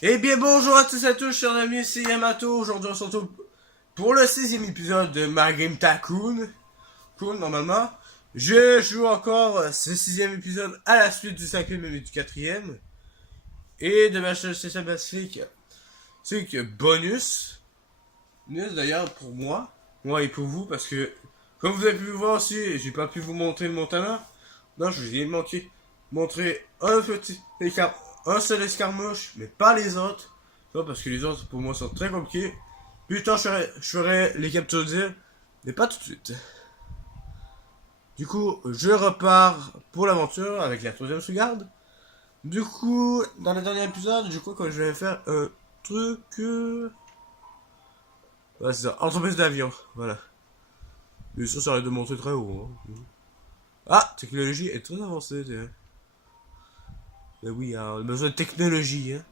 Eh bien bonjour à tous et à tous chers amis, c'est Yamato. Aujourd'hui on se retrouve pour le 6ème épisode de My Game Tycoon. Cool normalement. Je joue encore ce 6ème épisode à la suite du 5ème et du 4ème. Et de ma chaîne spéciale Pacifique. C'est que bonus. Bonus d'ailleurs pour moi. Moi et pour vous parce que comme vous avez pu le voir aussi, j'ai pas pu vous montrer le Montana. Non, je vous ai manqué montrer un petit écart, un seul escarmouche, mais pas les autres. Ça, parce que les autres pour moi sont très compliqués. Plus tard je ferai les captures d'île, mais pas tout de suite. Du coup, je repars pour l'aventure avec la 3ème sauvegarde. Du coup, dans le dernier épisode, je crois que je vais faire un truc. Ouais, c'est ça, entreprise d'avion, voilà. Et ça arrête de monter très haut. Hein. Ah, technologie est très avancée, tiens. Mais oui, on a besoin de technologie, hein.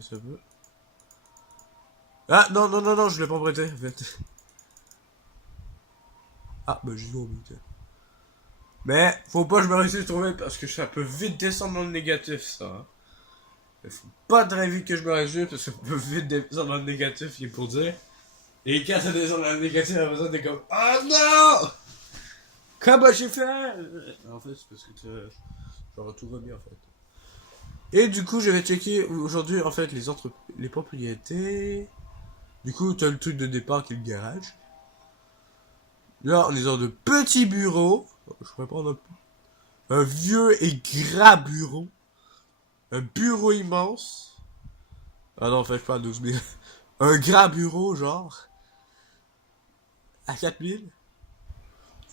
Ça peut. Ah, non, non, non, non, je l'ai pas prêté, en fait. Ah, bah j'ai oublié, tiens. Mais, faut pas que je me réussisse à trouver parce que ça peut vite descendre dans le négatif, ça. Hein. Il faut pas très vite que je me réussisse parce que ça peut vite descendre dans le négatif, il est pour dire. Et quand ça descend dans le négatif, après ça, t'es comme, ah non! Comment j'ai fait? En fait, c'est parce que tu. Genre, tout va bien, en fait. Et du coup, je vais checker aujourd'hui, en fait, les propriétés. Du coup, t'as le truc de départ qui est le garage. Là, on est dans de petits bureaux. Je pourrais prendre un vieux et gras bureau. Un bureau immense. Ah non, en fait, pas à 12 000. Un gras bureau, genre. À 4 000.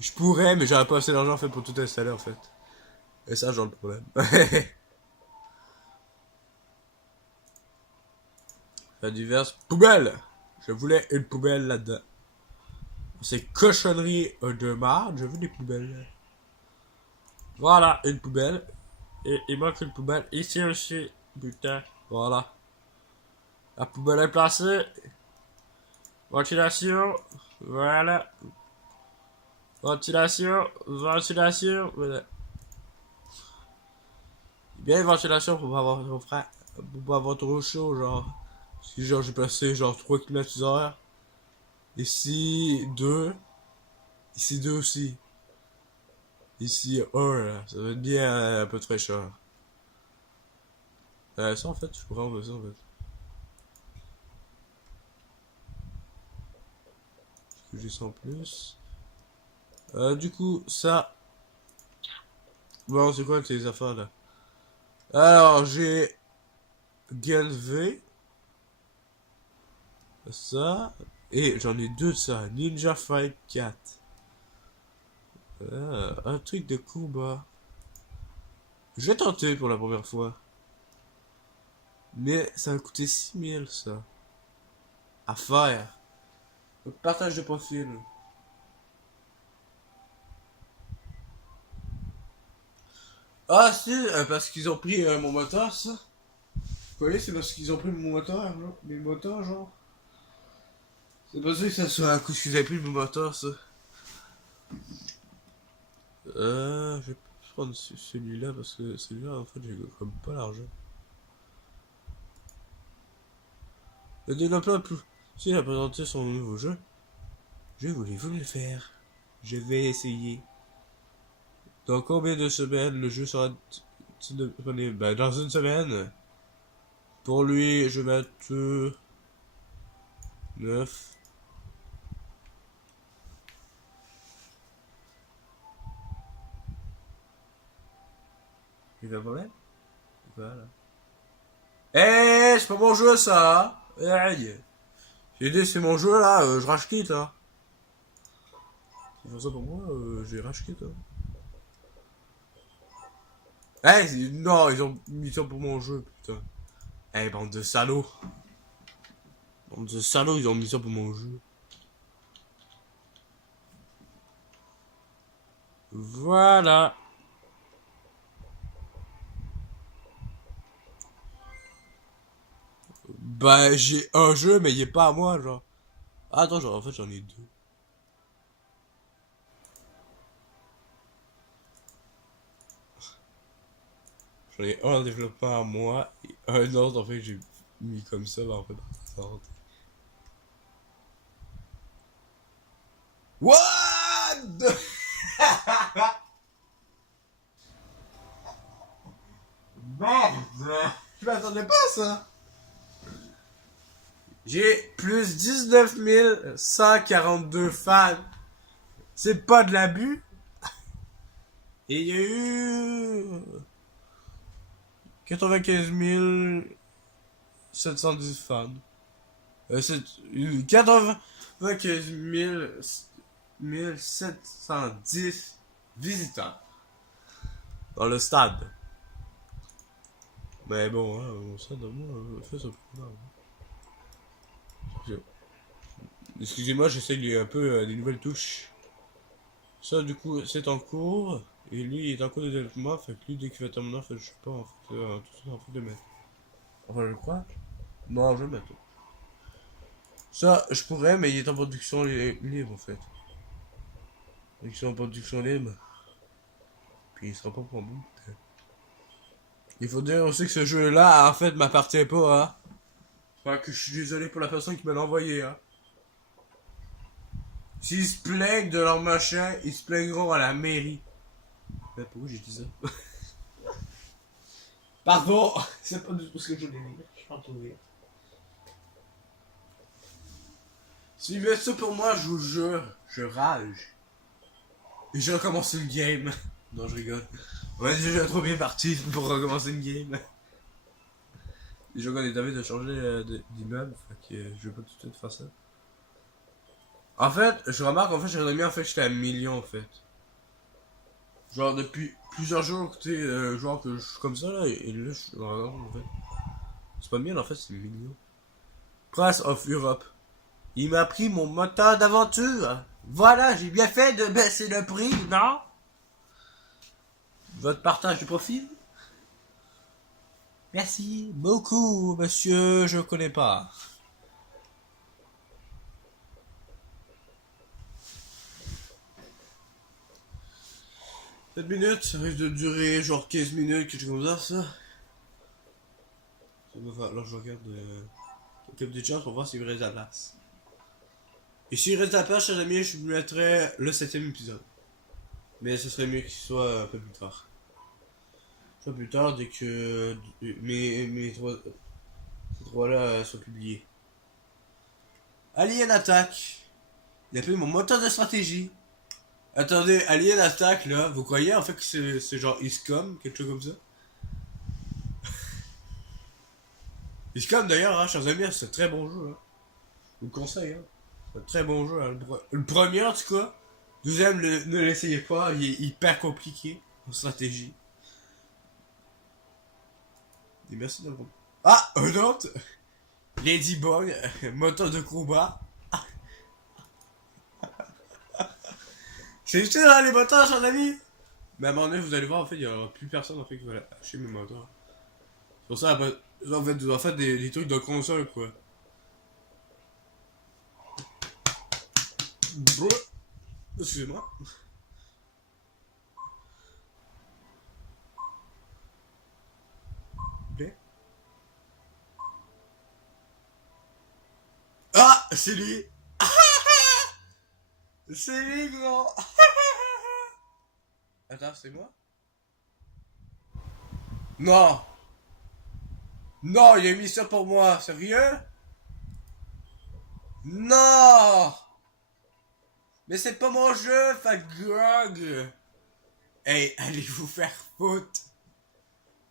Je pourrais, mais j'aurais pas assez d'argent en fait pour tout installer en fait. Et ça, genre le problème. La diverses poubelles. Je voulais une poubelle là-dedans. C'est cochonnerie de marde. Je veux des poubelles. Voilà, une poubelle. Et il manque une poubelle ici aussi. Putain. Voilà. La poubelle est placée. Ventilation. Voilà. Ventilation. Ventilation. Voilà. Bien ventilation pour pas avoir trop frais. Pour pas avoir trop chaud, genre. Si genre j'ai placé genre 3 climatiseurs. Ici 2. Ici 2 aussi. Ici un là. Ça va être bien un peu de fraîcheur. Ça en fait, je pourrais enlever ça en fait. Parce que j'ai ça en plus. Du coup, ça. Bon, c'est quoi tes affaires là? Alors, j'ai V. Ça. Et j'en ai deux de ça. Ninja Fight 4. Un truc de combat. J'ai tenté pour la première fois. Mais ça a coûté 6 000 ça. À faire. Le partage de profil. Ah si, parce qu'ils ont pris mon moteur, ça. Vous voyez, c'est parce qu'ils ont pris mon moteur, genre. Mes moteurs, genre. C'est pas sûr que ça soit à cause qu'ils avaient pris mon moteur, ça. Je vais prendre celui-là parce que celui-là, en fait, j'ai comme pas l'argent. Le développeur a pu a présenté son nouveau jeu. Je voulais-vous le faire? Je vais essayer. Dans combien de semaines le jeu sera disponible? Ben, dans une semaine. Pour lui, je vais mettre 9. Il y a un problème? Voilà. Eh, c'est pas mon jeu ça! Aïe! J'ai dit c'est mon jeu là, je rage quitte là. Ils font ça pour moi, j'ai rage quitte là. Eh, non, ils ont mis ça pour mon jeu, putain. Eh, bande de salauds. Bande de salauds, ils ont mis ça pour mon jeu. Voilà. Bah, j'ai un jeu, mais il est pas à moi, genre. Ah, attends, genre, en fait, j'en ai deux. J'en ai un en développement à moi et un autre en fait que j'ai mis comme ça en fait dans la santé. What the... Merde! Je m'attendais pas à ça! J'ai plus 19 142 fans. C'est pas de l'abus? Et il y a eu 95 710 fans. C'est 95 710 visiteurs dans le stade. Mais bon, hein, au stade, moi, fait ça pour moi. Excusez-moi, j'essaie un peu des nouvelles touches. Ça, du coup, c'est en cours. Et lui, il est en cours de développement. Fait que lui, dès qu'il va terminer, en fait, je sais pas, en fait, tout ça, en fait, de mettre. Enfin, je crois. Non, je vais mettre. Ça, je pourrais, mais il est en production libre, en fait. Il est en production libre. Puis il sera pas pour bout. Il faut dire aussi que ce jeu-là, en fait, m'appartient pas, hein. Fait que je suis désolé pour la personne qui me l'a envoyé, hein. S'ils se plaignent de leur machin, ils se plaindront à la mairie. Mais pourquoi j'ai dit ça? Pardon, c'est pas du tout ce que je voulais dire. Je suis en train de rire. S'ils mettent ça pour moi, je vous jure, je rage. Et j'ai recommencé une game. Non, je rigole. On est déjà trop bien parti pour recommencer une game. Déjà qu'on est envie de changer d'immeuble, fait que je vais pas tout de suite faire ça. En fait, je remarque, en fait, j'aurais mis en fait que j'étais à 1 million en fait. Genre depuis plusieurs jours, tu sais, genre que je suis comme ça là, et là je suis en fait. C'est pas 1000 en fait, c'est 1 million. Prince of Europe. Il m'a pris mon moteur d'aventure. Voilà, j'ai bien fait de baisser le prix, non? Votre partage de profil? Merci beaucoup, monsieur, je connais pas. Cette minute, ça risque de durer genre 15 minutes, quelque chose comme ça. Alors je regarde quelques petites choses pour voir s'il reste à la place. Et s'il reste à la place, chers amis, je vous mettrai le 7ème épisode. Mais ce serait mieux qu'il soit un peu plus tard. Soit plus tard dès que ces trois-là soient publiés. Alien Attack. Il a pris mon moteur de stratégie. Attendez, Alien Attack là, vous croyez en fait que c'est genre XCOM, quelque chose comme ça? XCOM d'ailleurs, hein, chers amis, c'est un très bon jeu. Hein. Je vous le conseille. Hein. C'est un très bon jeu. Hein. Le premier en tout cas. Deuxième, ne l'essayez pas, il est hyper compliqué en stratégie. Et merci d'avoir. Ah, un autre Ladybug, moteur de combat. C'est utile hein, les moteurs, chers amis. Mais à un moment donné, vous allez voir, en fait, il n'y aura plus personne en fait qui va acheter mes moteurs. C'est pour ça, en fait des trucs de console, quoi. Excusez-moi. Okay. Ah, c'est lui. C'est lui, gros. Attends, c'est moi? Non. Non, il a mis ça pour moi. Sérieux? Non. Mais c'est pas mon jeu, Fat Grog. Hey, allez vous faire foutre.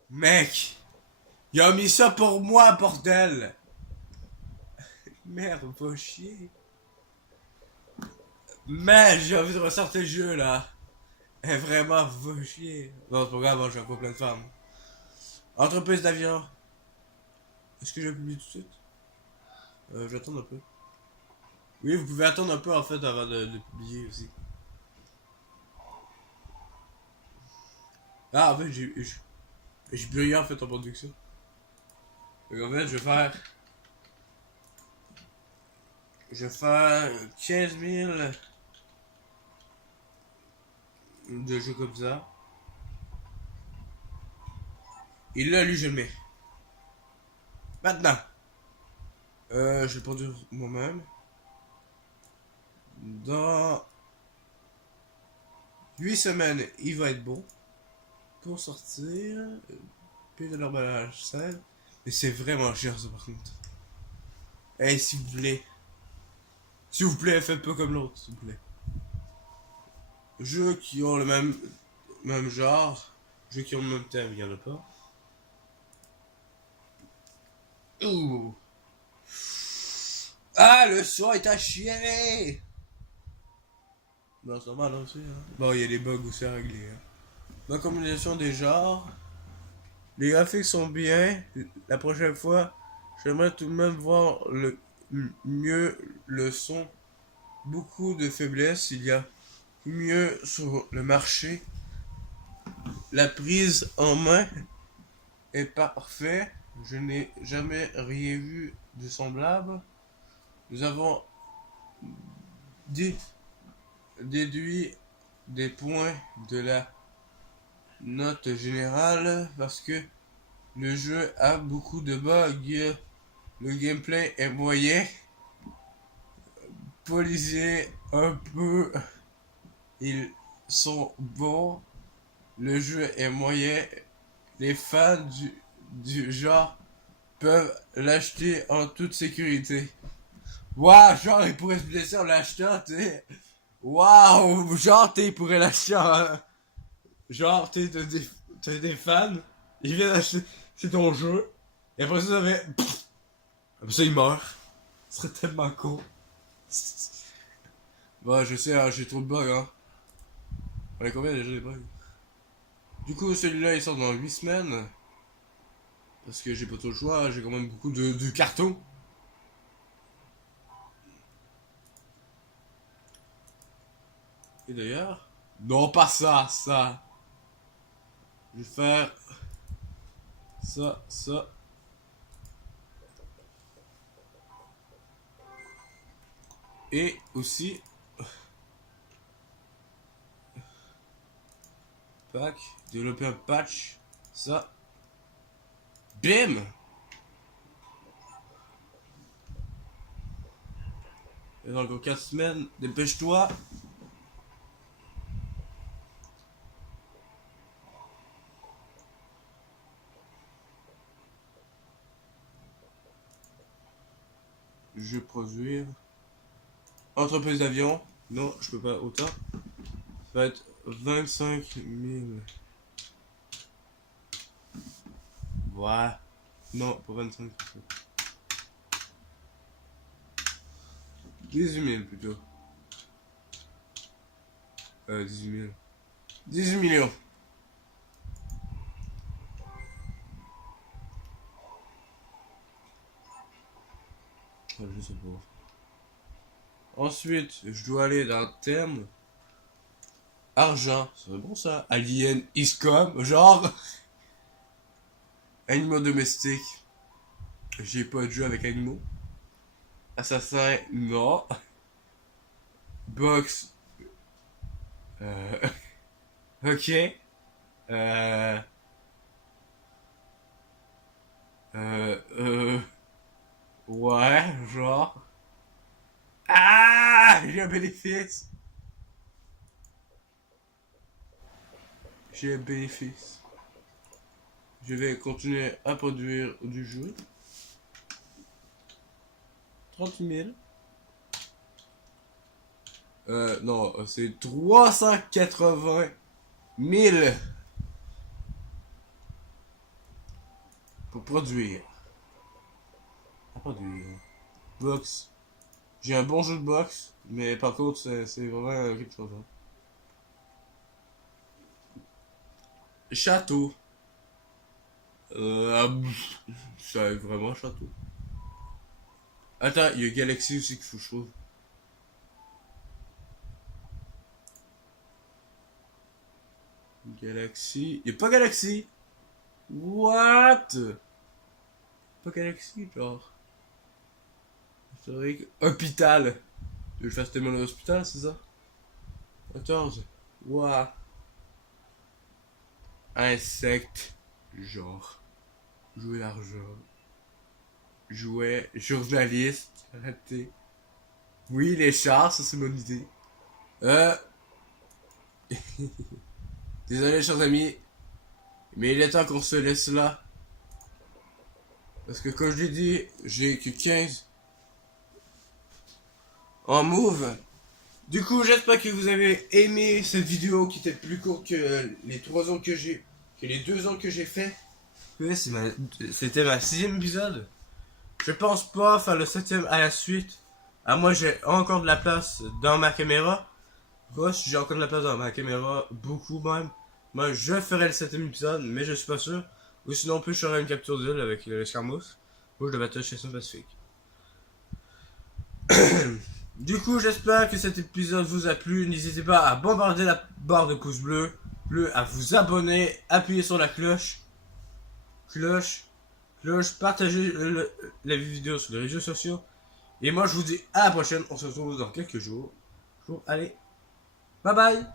Mec. Il a mis ça pour moi, bordel. Merde, va chier. Mais j'ai envie de ressortir le jeu là. Et vraiment, va chier. Non, c'est pas grave, j'ai encore plein de femmes. Entreprise d'avion. Est-ce que je publie tout de suite? J'attends un peu. Oui, vous pouvez attendre un peu en fait avant de publier aussi. Ah, en fait, j'ai plus rien en fait en production. Donc en fait, je vais faire 15 000 de jeux comme ça. Et là, lui, je le mets. Maintenant. Je vais produire moi-même. Dans 8 semaines, il va être bon. Pour sortir. Puis de l'emballage sale. Mais c'est vraiment cher, ça, par contre. Hey, s'il vous plaît. S'il vous plaît, faites pas comme l'autre, s'il vous plaît. Jeux qui ont le même genre. Jeux qui ont le même thème, il y en a pas. Ouh. Ah, le son est à chier. Non, c'est normal aussi. Hein. Bon, il y a des bugs aussi à régler. Hein. La combinaison des genres. Les graphiques sont bien. La prochaine fois, j'aimerais tout de même voir mieux le son. Beaucoup de faiblesses. Il y a mieux sur le marché. La prise en main est parfaite. Je n'ai jamais rien vu de semblable. Nous avons déduit des points de la note générale parce que le jeu a beaucoup de bugs. Le gameplay est moyen. Polisé un peu. Ils sont bons. Le jeu est moyen. Les fans du genre peuvent l'acheter en toute sécurité. Waouh, genre, il pourrait se blesser en l'achetant, tu sais. Waouh, genre, il pourrait l'acheter en... Genre, t'as des fans, ils viennent acheter... C'est ton jeu. Et après ça fait... Après ça, il meurt. Ce serait tellement cool. Bon, je sais, hein, j'ai trop de bugs, hein. On est combien déjà des bugs? Du coup, celui-là, il sort dans 8 semaines. Parce que j'ai pas trop le choix, j'ai quand même beaucoup de cartons. Et d'ailleurs... Non, pas ça, ça. Je vais faire... Ça. Et aussi... Pack, développer un patch. Ça. Bim! Et dans encore 4 semaines, dépêche-toi. Je vais produire. Entreprise d'avion. Non, je peux pas autant. Ça va être 25 000. Ouais. Non, pas 25 000. 18 000 plutôt. 18 000. 18 millions. Je sais pas. Ensuite, je dois aller dans thème. Argent, c'est bon ça. Alien Iscom, genre. Animaux domestiques. J'ai pas de jeu avec animaux. Assassin, non. Box. Ok. Euh, ouais, genre. Ah, j'ai un bénéfice. J'ai un bénéfice. Je vais continuer à produire du jeu. 30 000. Non, c'est 380 000 pour produire. À produire. Box. J'ai un bon jeu de boxe, mais par contre, c'est vraiment quelque chose. Hein. Château. C'est vraiment château. Attends, il y a Galaxy aussi qu'il faut que je trouve. Galaxy. Il n'y a pas Galaxy. What? Pas Galaxy, genre. Historique. Hôpital. Tu veux que je fasse tellement l'hôpital, c'est ça? 14. Ouah. Insecte. Genre. Jouer l'argent. Jouer journaliste. Raté. Oui, les chars, ça c'est mon idée. Désolé, chers amis. Mais il est temps qu'on se laisse là. Parce que comme je l'ai dit, j'ai que 15 en move. Du coup, j'espère que vous avez aimé cette vidéo qui était plus courte que les 3 ans que j'ai. Que les 2 ans que j'ai fait. Ouais, c'était ma 6ème épisode. Je pense pas faire le 7ème à la suite. À moi, j'ai encore de la place dans ma caméra. Moi, si j'ai encore de la place dans ma caméra, beaucoup même. Moi, je ferai le 7ème épisode, mais je suis pas sûr. Ou sinon, on peut faire une capture d'île avec le Scarmousse. Ou je devais toucher son Pacifique. Du coup, j'espère que cet épisode vous a plu. N'hésitez pas à bombarder la barre de pouces bleus, à vous abonner, appuyer sur la cloche, partager la vidéo sur les réseaux sociaux. Et moi, je vous dis à la prochaine. On se retrouve dans quelques jours. Allez, bye bye.